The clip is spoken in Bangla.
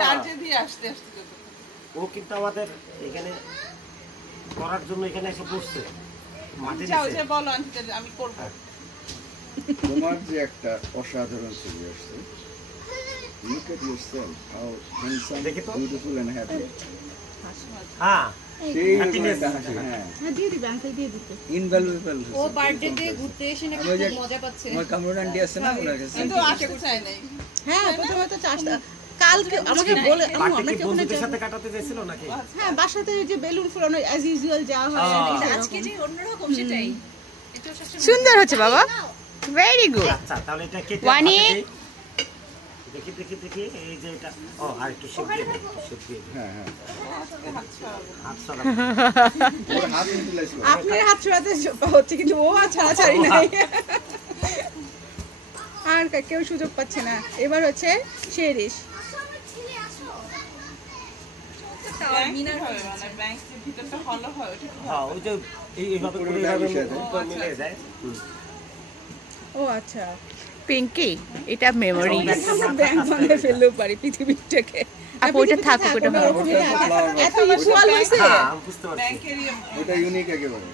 চার্জে দিয়ে আসতে আসতে ও কিন্তু আমাদের এখানে করার জন্য এখানে এসে বসছে মাঠে যাও নিচে। যে বলো আনতে আমি করব। তোমার যে একটা অসাধারণ ছবি আসছে। Look at yourself, how handsome, দেখি তো। beautiful and happy. হ্যাঁ সেই Happiness, একটা হাসি, হ্যাঁ। দিয়ে দিবে আঙ্কেল দিয়ে দিতে। Invaluable ও হচ্ছে। বার্থডে তে ঘুরতে এসে নাকি ওই যে খুব মজা পাচ্ছে। আমার কামরুন আন্টি আছে না ওনার কাছে কিন্তু আসতে চাই নাই। হ্যাঁ প্রথমে তো কালকে আমাকে বলে পার্টি আমরা কি কি ওখানে বন্ধুদের সাথে কাটাতে চাইছিল নাকি? হ্যাঁ বাসাতে যে বেলুন ফুলানো অ্যাজ ইউজুয়াল যা হয় আজকে যে অন্যরকম সেটাই। এটা সবসময় সুন্দর হচ্ছে বাবা, ভেরি গুড। আচ্ছা তাহলে এটা কেটে ওয়ানি। হাতে দেই। দেখি দেখি দেখি এই যে এটা ও আর একটু শুকিয়ে দিই, শুকিয়ে দিই। হ্যাঁ, হ্যাঁ। হাত ছাড়া ওর হাত ইউটিলাইজ করো। আপনার হাত ছড়াতে হচ্ছে কিন্তু ও আর ছাড়াছাড়ি নাই আর কেউ সুযোগ পাচ্ছে না। এবার হচ্ছে শেরিশ। মিনার হবে মানে ব্যাংকের ভিতরটা হলো হয় ওটা কি হ্যাঁ ওই যে এইভাবে করে এইভাবে উপর মিলে যায়। ও আচ্ছা পিঙ্কি, এটা মেমোরি। আমরা ব্যাংক বানিয়ে ফেললেও পারি পৃথিবীটাকে। আপু ওটা থাকুক, ওটা এত ইকুয়াল হয়েছে হ্যাঁ আমি বুঝতে পারছি। ব্যাংকের ওটা ইউনিক একেবারে।